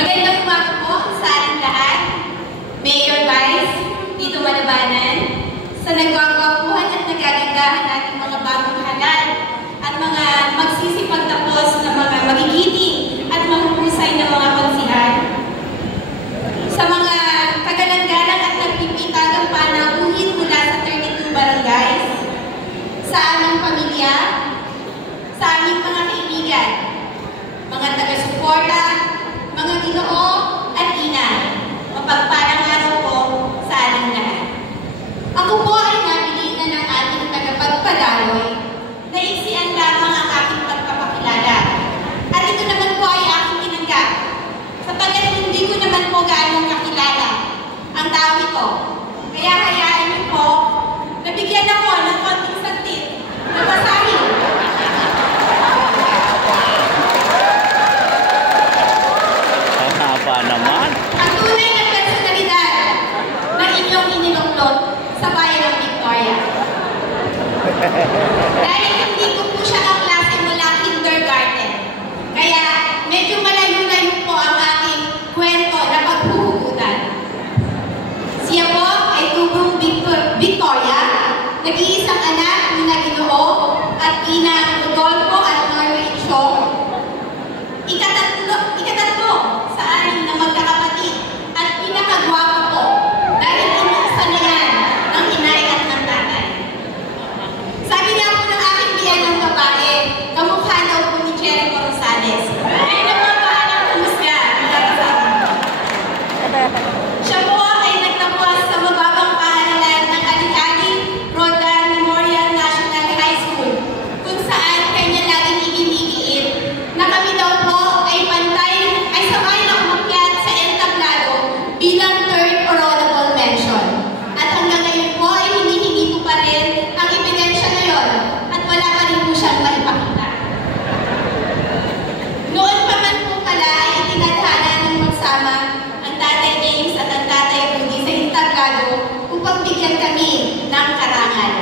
Magandang umaga po sa ating lahat, Mayor Vice, Tito Malabanan, sa nagwagwapuhan at nagagandahan nating mga bagong halal at mga magsisipagtapos na mga magigiting at mahuhusay na mga konsihan. Sa mga kagalang-galang at nagpipitagang panauhin mula sa 32 barangays, sa aming pamilya, sa aming mga kaibigan, mga taga-suporta, mga ginoo at ina, mapagpalang araw po sa ating lahat. Ako po ay nabili na ng ating tagapagpadaloy na iksian lamang ang aking pagpapakilala. At ito naman po ay aking tinanggap, sapagkat hindi ko naman po gaanong kakilala ang tao ito. Kaya hayaan niyo po, nabigyan ako ng konting saglit na basahin. Haba naman. Ang tunay na personalidad na inyong iniluklot sa bayan ng Victoria. Dahil hindi ko po siya kaklase mula kindergarten. Kaya medyo malayo-layo po ang aking kwento na paghuhugutan. Siya po ay tubong Victoria, nag-iisang anak ni Ginoo at ina Rodolfo at Norway Shaw. Ikatatlo sa anim na magkakapatid at pinakagwapo po dahil inuusan na yan ng inay at ng tatay. Sabi niya po ng aking biyan ng babae, kamukha daw po ni Jericho Rosales. Ay napapahalang humusga, magkakasama. Siya po ay nagtapos sa mababang paaralan ng Alicali Rodan Memorial National High School, kung saan kanya laging iginigiit na kami daw po ay sabay na umakyat sa entablado bilang third honorable mention. At hanggang ngayon po ay hinihingi ko pa rin ang ebidensya ngayon at wala pa rin po siyang maipakita. Noon pa man po pala ay itinadhana ng magsama ang Tatay James at ang Tatay Rudy sa entablado upang bigyan kami ng karangal.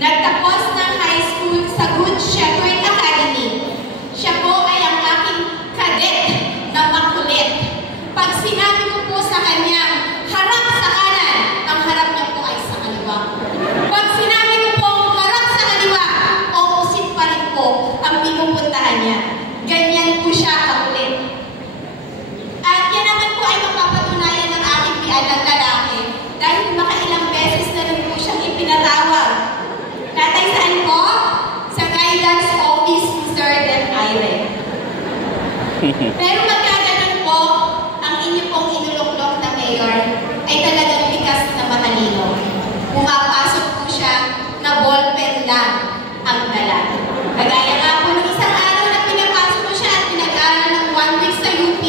Nagtapos ng high school sa Good Shepherd Academy. Siya po ay ang aking kadet na makulit. Pag sinabi ko po sa kanyang harap sa kanan, ang harap niya po ay sa kaliwa. Pag sinabi ko po harap sa kaliwa, opposite pa rin po ang pinupuntahan niya. Ganyan po siya kakulit. At yan naman po ay mapapatunayan ng aking pianang lalaki dahil makailang beses na rin po siyang ipinatawag. Tatay, saan po? Sa guidance office ni Sir Del Aire. Pero magkaganon po, ang inyo pong inuluklok na mayor ay talagang likas na matalino. Pumapasok po siya na ballpen lang ang dala. Kagaya nga po ng isang araw na pinapasok ko siya at pinag-aaral ng 1 week sa UP,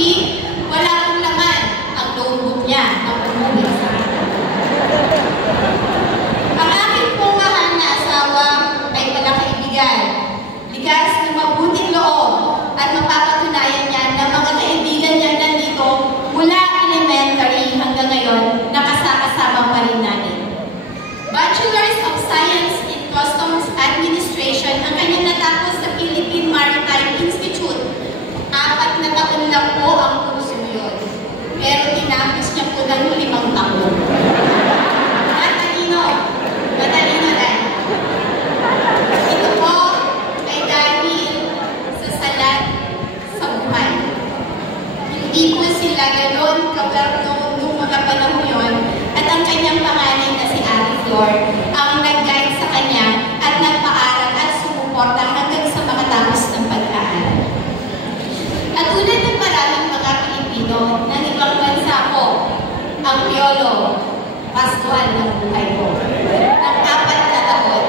wala pong laman ang notebook niya ang umuwi sa akin. Ang aking pong mahal na asawa ay palakaibigan, likas na mabuting loob at mapapatunayan niya na mga kaibigan niya nandito mula elementary hanggang ngayon nakasama pa rin natin. Bachelor's of Science in Customs Administration ang kanyang natapos sa Philippine Maritime Institute. 4 na taon lang po ang kurso yun. Pero tinapos niya po ng 5 taon. Matalino dahil. Ito po ay dahil sa salat sa buhay. Hindi po sila gano'n kabarno nung mga panahon yun at ang kanyang panganay na si Ate Flor ang nag-guide sa kanya at nagpaaral at sumuporta hanggang sa makatapos ng pag-aaral. At tulad ng maraming mga Pilipino ng ibang bansa po, ang Piolo, Pascual ng buhay ko. Ng 4 na taon.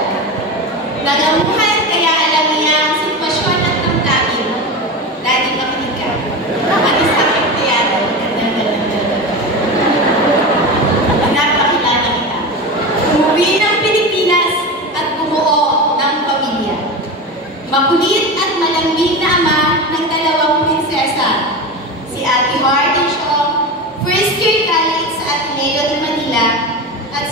Nagamuhan kaya alam niya ang sitwasyon at damdamin. Dati makinig ka. Manis sakit kaya napakilala kita. Umuwi ng Pilipinas at bumuo ng pamilya. Makulit at malambing na ama ng 2 prinsesa. Si Ate Hardy Shaw, first year college sa Ateneo de Manila, at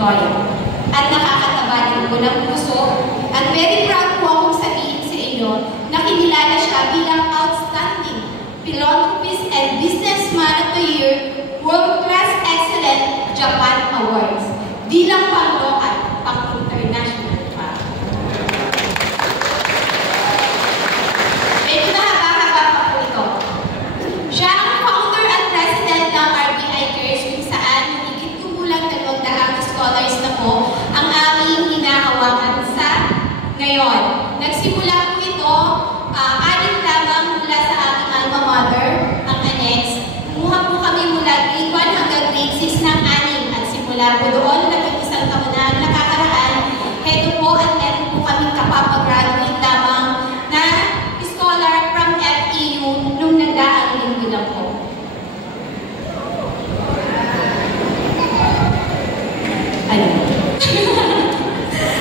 Victoria. At nakakataba din po ng puso at very proud po akong sabihin sa inyo na kinilala siya bilang Outstanding Philanthropist and Businessman of the Year World Class Excellent Japan Awards. Di lang pang-local, pang-international pa. Medyo nahaba-haba pa po ito. Siya ang founder at president ng RBI Cares kung saan higit kumulang 200 scholars na po ang aming hinahawakan sa ngayon. Nagsimula po ito, 6 lamang mula sa aming alma mater, ang annex. Kumuha po kami mula grade 1 hanggang grade 6 ng 6 at simula po doon, naging isang taon na nakakaraan. Heto po at meron po kami kapapag-graduate lamang na scholar from FEU nung nagdaang linggo lang po. Ano?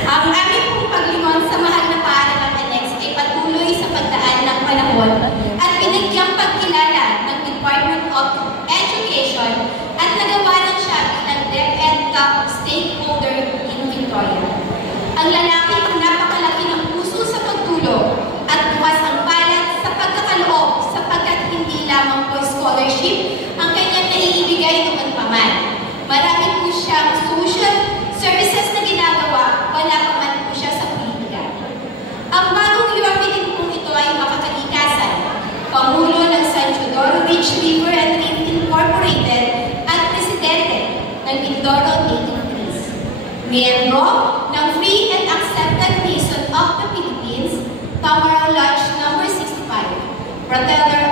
Ang aming pong paglingon sa mahal na paaralang annex ay patuloy sa pagdaan ng panahon at binigyang pagkilala ng Department of Education at nagawa ng siya bilang DepEd Top Stakeholder in Victoria. Ang lalaking napakalaki ng puso sa pagtulong at bukas ang palad sa pagkakaloob sapagkat hindi lamang po scholarship ang kanyang naiibigay noon pa man. Marami po siyang social services na ginagawa, wala pa man po siya sa politika. Ang bagong URP po ito ay Makakalikasan, Pangulo ng San Teodoro Beach River and Reef Incorporated at Presidente ng Mindoro Native Trees. Miyembro ng Free and Accepted Nation of the Philippines, Tamaraw Lodge No. 65, Brother